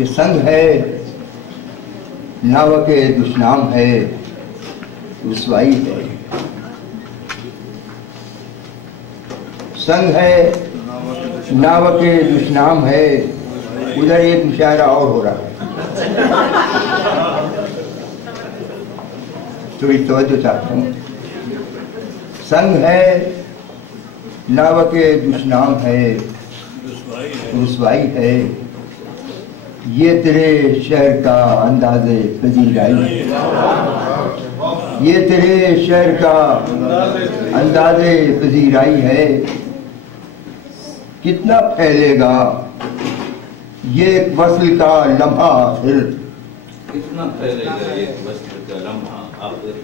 कि संग है नावक दुश्नाम है, रुसवाई है। संग है नावक दुश्नाम है। उधर एक मुशायरा और हो रहा है, थोड़ी तवज्जो चाहता हूँ। संग है नावक दुश्नाम है, रुसवाई है। ये तेरे शहर का अंदाज़े पजीराई है, ये तेरे शहर का अंदाज़े पजीराई है। कितना फैलेगा ये वस्ल का लम्हा फिर, कितना फैलेगा ये वस्ल का लम्हा आखिर,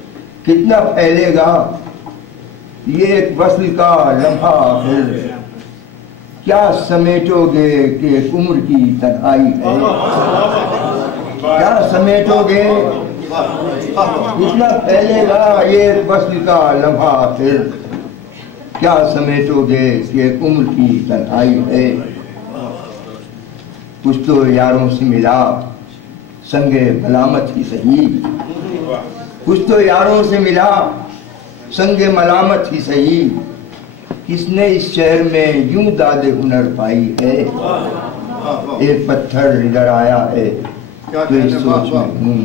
कितना फैलेगा ये एक वस्ल का लम्हा फिर। क्या समेटोगे कि एक उम्र की तन्हाई है, क्या समेटोगे कितना फैलेगा ये एक वस्ल का लम्हा फिर। क्या समेटोगे कि एक उम्र की तन्हाई है। कुछ तो यारों से मिला संगे मलामत ही सही, कुछ तो यारों से मिला संगे मलामत ही सही। किसने इस शहर में यूं दादे हुनर पाई है। एक पत्थर इधर आया है तो इस सोच में हूँ,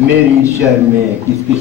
मेरी इस शहर में किस किस